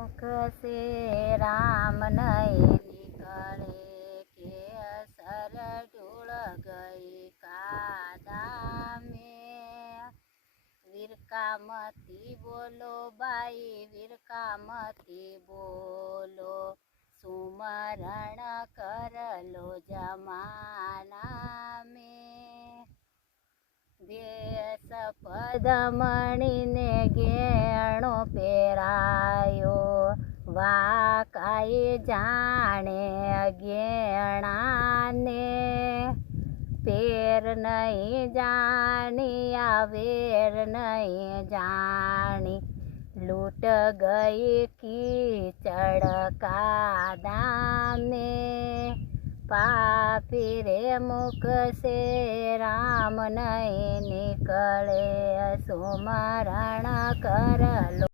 मुख से राम नहीं निकले, के असर ढूल गई कादा में। वीरका मती बोलो बाई, वीरका मती बोलो, सुमरण कर लो जमाना में। देश पदमणि ने गेणो पेरायो, वाकाई जाने गेणा ने। पेर नहीं जानी आवेर नहीं जानी, लूट गई कीचड़ कादा में। पापी रे मुख से राम नहीं निकले, सुमरण कर लो।